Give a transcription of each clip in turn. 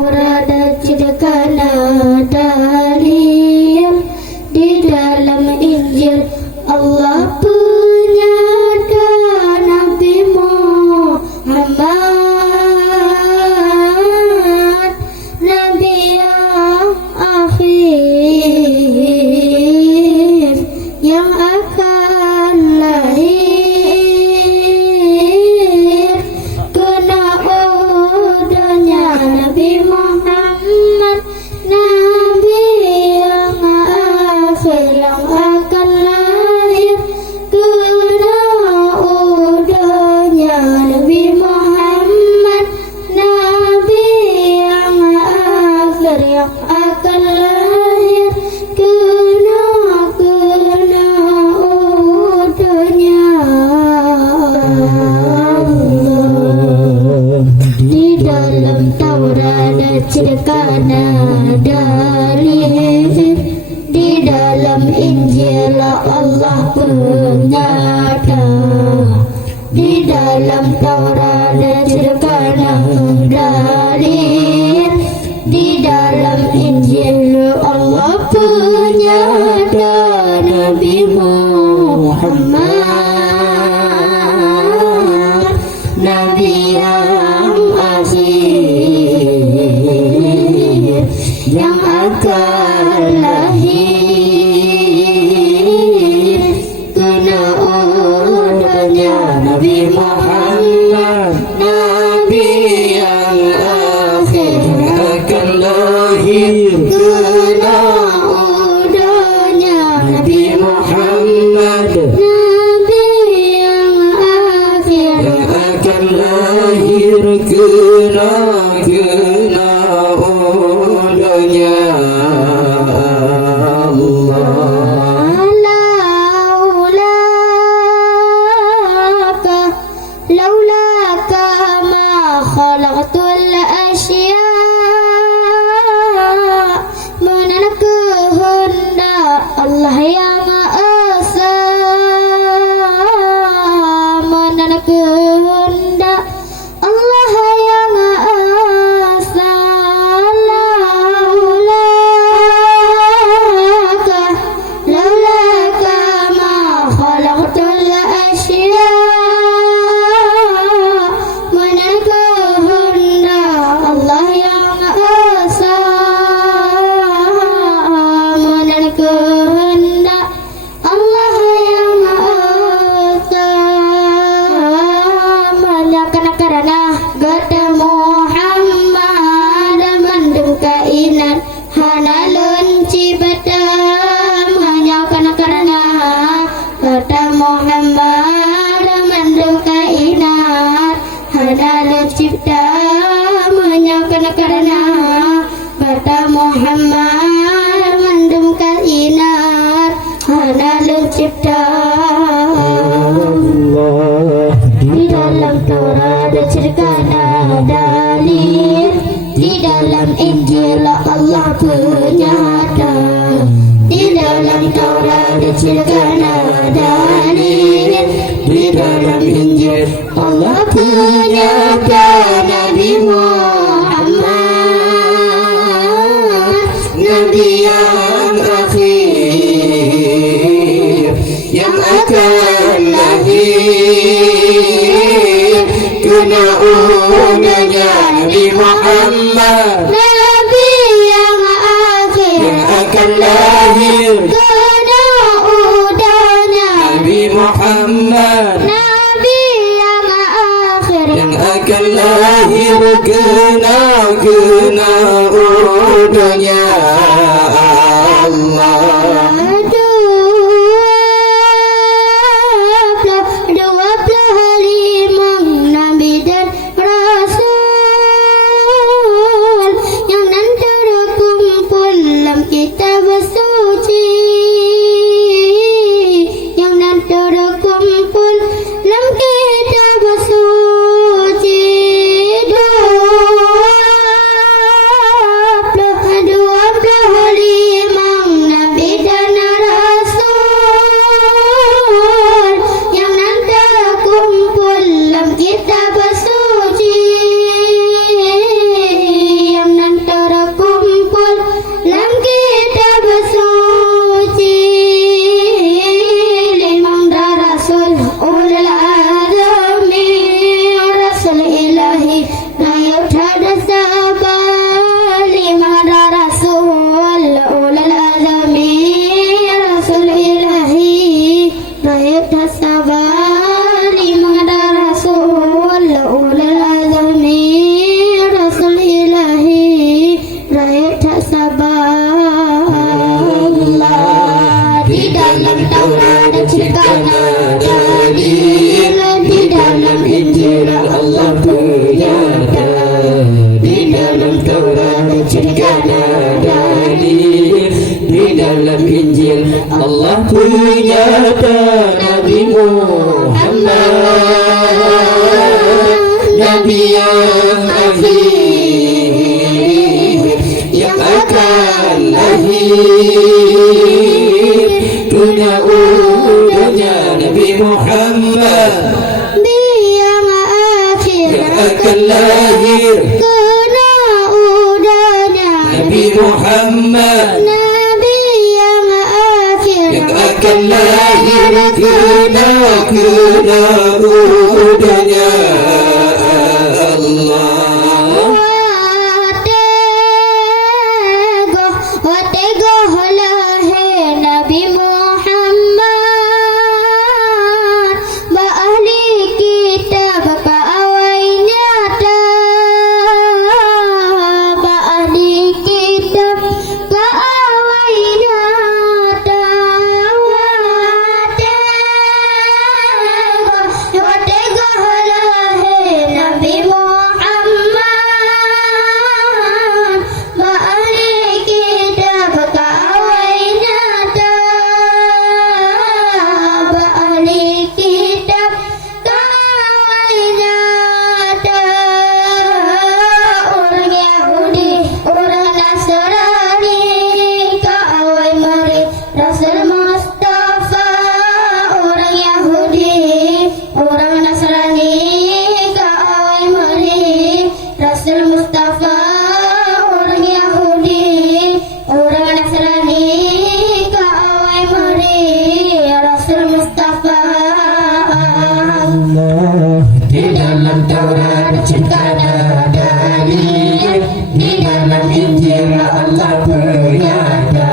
Taurat diceritakan dalil, di dalam Injil Allah punyatan Nabi Muhammad, Nabi yang akhir yang akan lahir. Kena udahnya Nabi Muhammad, Nabi yang akhir yang akan lahir. Kena udahnya Nabi Muhammad, Nabi yang akhir yang akan lahir. Kena udahnya di dalam Taurat diceritakan dalil, di dalam Injil Allah penyata. Di dalam Taurat diceritakan dalil, di dalam Injil Allah penyata Nabi Muhammad, Nabi yang akhir yang akan lahir. Kena udahnya Nabi Muhammad, Nabi yang akhir yang akan lahir. Kena udahnya Nabi Muhammad, Nabi yang akhir yang akan lahir. Kena udahnya Allah. Laulaka ma khalaqtul asya, mana kehendak Allah yang esa, mana kehendak Allah yang esa. Laulaka ma khalaqtul asya, mana kehendak Allah yang esa, mana kehendak Allah yang esa. Mana karena gada Muhammad mandung kainan hanalun cibatam. Hanya karena gada Muhammad mandung kainan hanalun cibatam. Hanya karena gada Muhammad mandung kainan hanalun cibatam. Di dalam Taurat diceritakan dalil, di dalam Injil Allah penyata. Di dalam Taurat diceritakan dalil, di dalam Injil Allah penyata Nabi Muhammad, Nabi yang akhir yang akan lahir. Kena udahnya Nabi Muhammad, Nabi yang akhir yang akan lahir. Kena udahnya Nabi Muhammad, Nabi yang akhir yang akan lahir. Kena udahnya Allah. Nabi dan ciptakan dalil di dalam Injil Allah bernyata, di dalam Taurat ciptakan dalil, di dalam Injil Allah bernyata. Nabi Muhammad, Nabi yang akhir, yang akan lahir, dunia udahnya Nabi Muhammad, Nabi yang akhir yang akan lahir, kena udahnya Nabi Muhammad, Nabi yang akhir yang akan lahir, kena udahnya Allah. Watego lahir Nabi Muhammad, ba ahli kitab ka awai nyata, ba ahli kitab ka awai nyata. Watego lahir Nabi Muhammad, ba ahli kitab ka awai nyata, ba ahli kitab ka awai nyata. Orang Yahudi, orang Nasrani ka awai mari Rasul Mustafa. Orang Yahudi, orang Nasrani ka awai mari Rasul Mustafa. Orang Yahudi, orang Nasrani ka awai mari Rasul Mustafa. Di dalam Taurat ciptakan dalil, di dalam Injil Allah bernyata,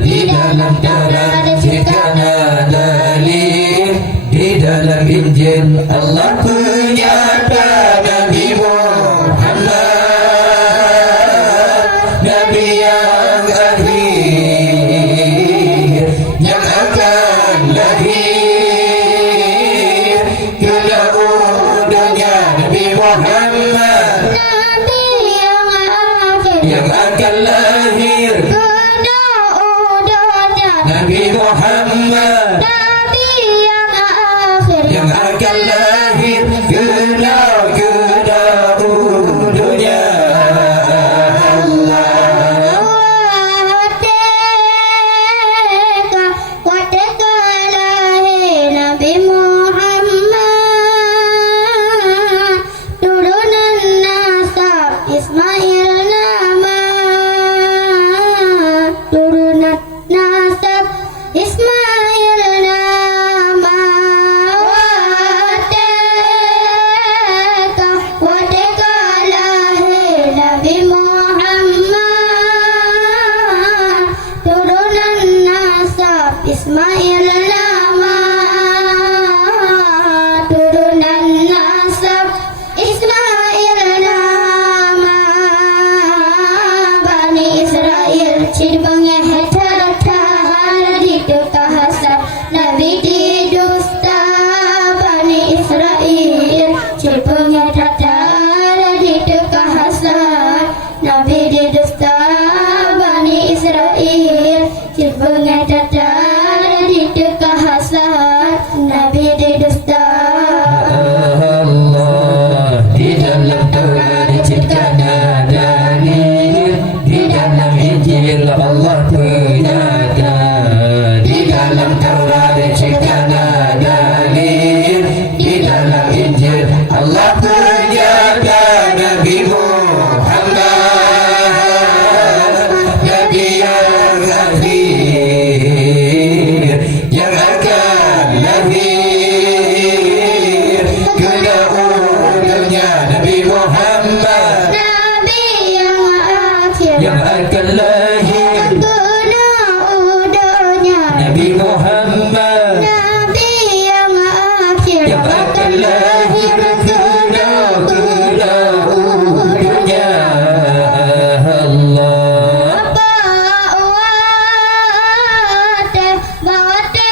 di dalam Taurat ciptakan dalil, di dalam Injil Allah bernyata. Nabi Muhammad, Nabi yang akhir, yang akan lahir, kena udahnya Nabi Muhammad, Nabi yang akhir yang akan lahir, kena udahnya Nabi Muhammad, Nabi yang akhir yang akan lahir, kena udahnya Allah. Wateka lahir Nabi Muhammad, turunan nasab Ismail nama, turunan nasab Ismail nama. Wateka lahir Nabi Muhammad, turunan nasab Ismail nama, turunan nasab Ismail nama. Bani Israel cirbangnya tertahan di kekahasa Nabi didusta. Bani Israel cirbangnya tertahan di kekahasa Nabi didusta. Bani Israel cirbangnya tertahan di kekahasa Nabi didusta. Allah, di dalam Taurat ciptakan dalil, di dalam Injil Allah bernyata, di dalam Taurat ciptakan dalil, di dalam Injil Allah bernyata. Nabi Muhammad, Nabi yang akhir, yang akan lahir, kena udahnya Nabi Muhammad, Nabi yang akhir yang akan lahir, kena udahnya Nabi Muhammad, Nabi yang akhir yang akan lahir, kena udahnya Allah. Bawate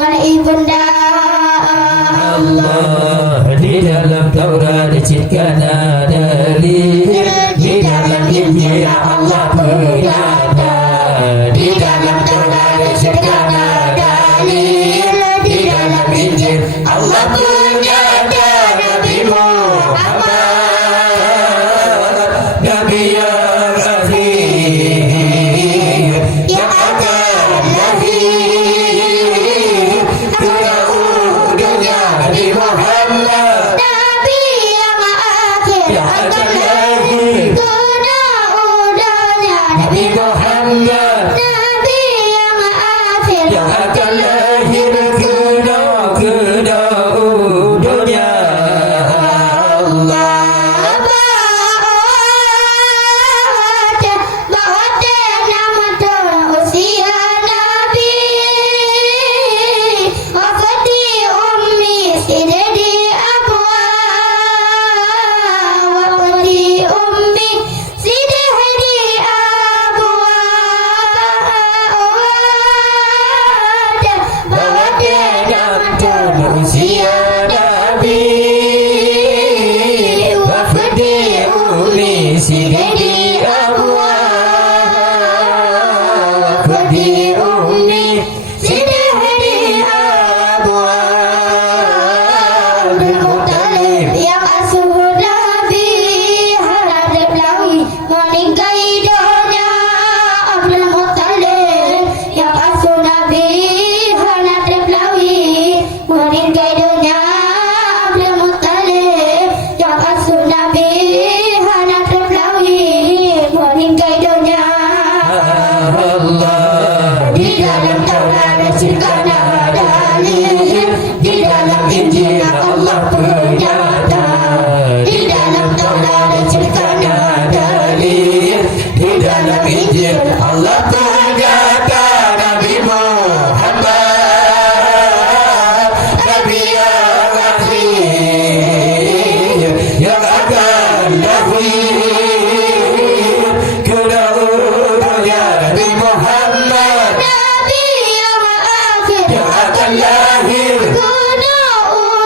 tangan ibunda Allah. Di dalam Taurat diciptakan dalil, di dalam Injil Allah bernyata. Di dalam Taurat diciptakan dalil, di dalam Injil Allah bernyata. Nabi Muhammad, Nabi yang akhir, yang akan lahir ke dunia. Nabi Muhammad, Nabi yang akhir yang akan akan lahir lahir. ke dunia Nabi Muhammad, Nabi yang akhir yang akan lahir ke dunia. Allah. Usia Nabi, wafdi umi Sidi Abwa, wafdi umi Sidi Abwa. Abdul Muttalib yang asuh Nabi hadap lawi meninggai dunia. Abdul Muttalib yang asuh Nabi hadap lawi meninggai dunia. Abdul Muttalib yang asuh Nabi hadap lawi meninggai dunia. Allah. Di dalam Taurat diciptakan dalil, di dalam Injil Allah bernyata. Di dalam Taurat diciptakan dalil, di dalam Injil Allah bernyata. Nabi Muhammad, Nabi yang akhir, yang akan lahir ke dunia. Nabi Muhammad, Nabi yang akhir yang akan lahir. ke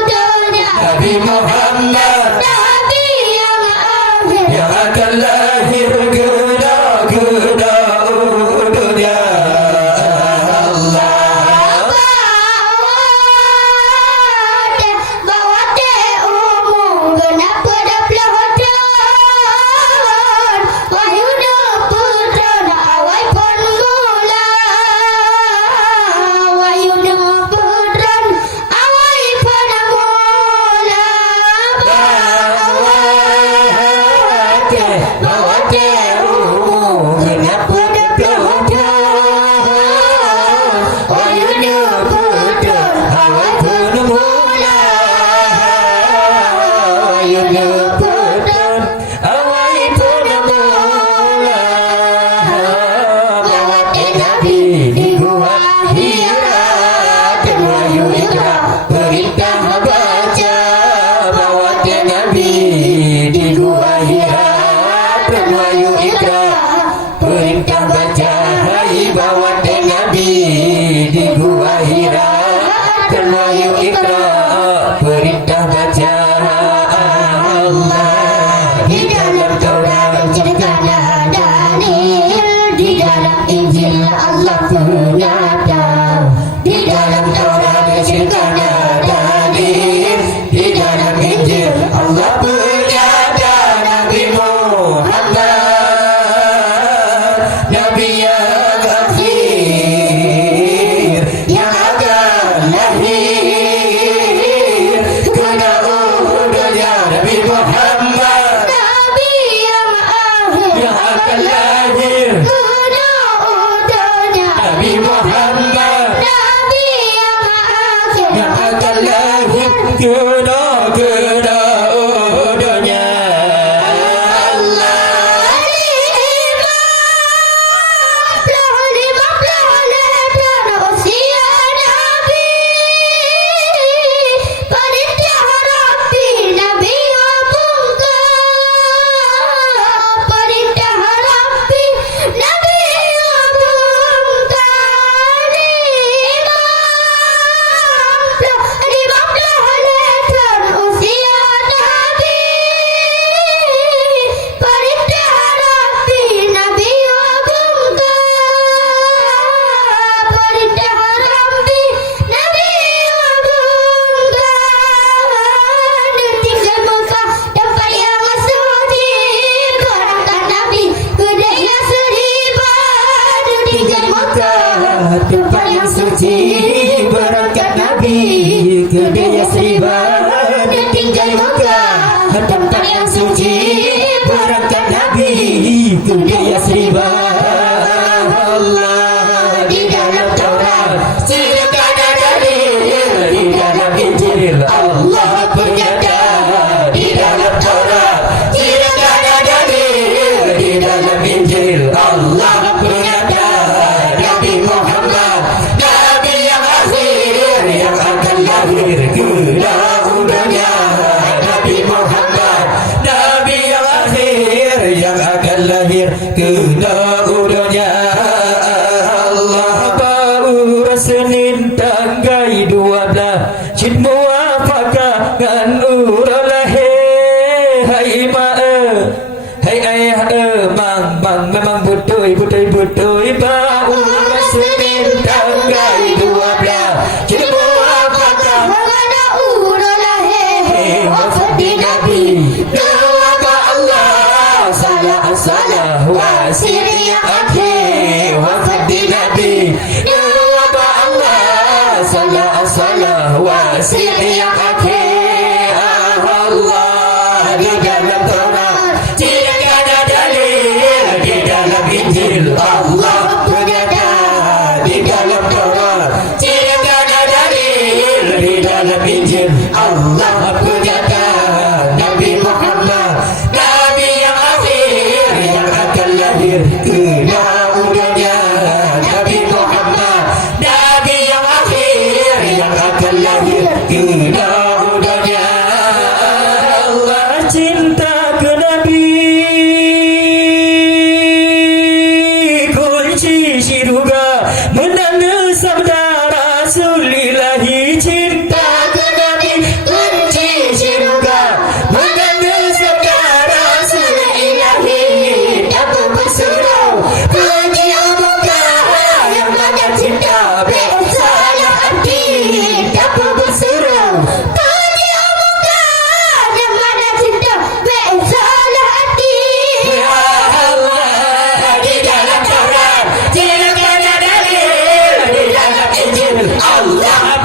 dunia. Nabi Muhammad, Nabi yang akhir yang akan lahir ke dunia. Allah. bawa te umum genap pedap lehodan wahyu neputran awai pun mula wahyu neputran awai pun mula Bawa te umum genap pedap lehodan, wahyu neputran awai pun mula, wahyu neputran awai pun mula. Bawa te Nabi di gua Hira, dan wahyu Iqra perintah baca. Bawa te Nabi di gua Hira, dan wahyu Iqra perintah baca. Hai bawa te Nabi di gua Hira, dan wahyu Iqra perintah baca. Allah. Di dalam Taurat diciptakan dalil, di dalam Injil Allah bernyata. Di dalam Taurat diciptakan dalil, di dalam Injil Allah bernyata. Nabi Muhammad, Nabi yang akhir, yang akan lahir Nabi ke Yasriba, dia tinggal Mekah, tempat yang suci. Berangkat Nabi ke Yasriba. Allah di dalam Taurat, tidak ada dalil di dalam Injil. Allah bernyata di dalam Taurat, tidak ada dalil di dalam Injil. Allah bernyata Nabi Muhammad, Nabi yang akhir yang akan lahir ke dalam dunia. Nabi Muhammad, Nabi yang akhir yang akan lahir ke dalam dunia. Allah baru Senin tanggal 12 Cin muafakah kan urang lahir. Hai mak hai ayah mang memang betul baru Senin tanggal 12 Cin muafakah Mengenai urang lahir wafat di Nabi. doa Allah salah wasir yang akhir wafat di Nabi. Doa Allah salah wasir yang akhir. Allah di dalam Taurat, tidak ada dalil di dalam Injil. Allah bernyata di dalam Taurat, tidak ada dalil di dalam Injil. Allah bernyata Nabi Muhammad, Nabi yang akhir yang akan lahir ke dalam dunia. Nabi Muhammad, Nabi yang akhir yang akan lahir ke dalam dunia. Allah cinta ke Nabi, kunci syurga menanda sabda Rasulillahi. Cinta ke Nabi, kunci syurga menanda sabda Rasulillahi. Dapat bersurau kunci amuka yang mana cinta bersalah hati. Dapat bersurau Kunci amuka yang mana cinta bersalah hati. Allah di dalam Taurat, tidak ada dalil di dalam Injil. Allah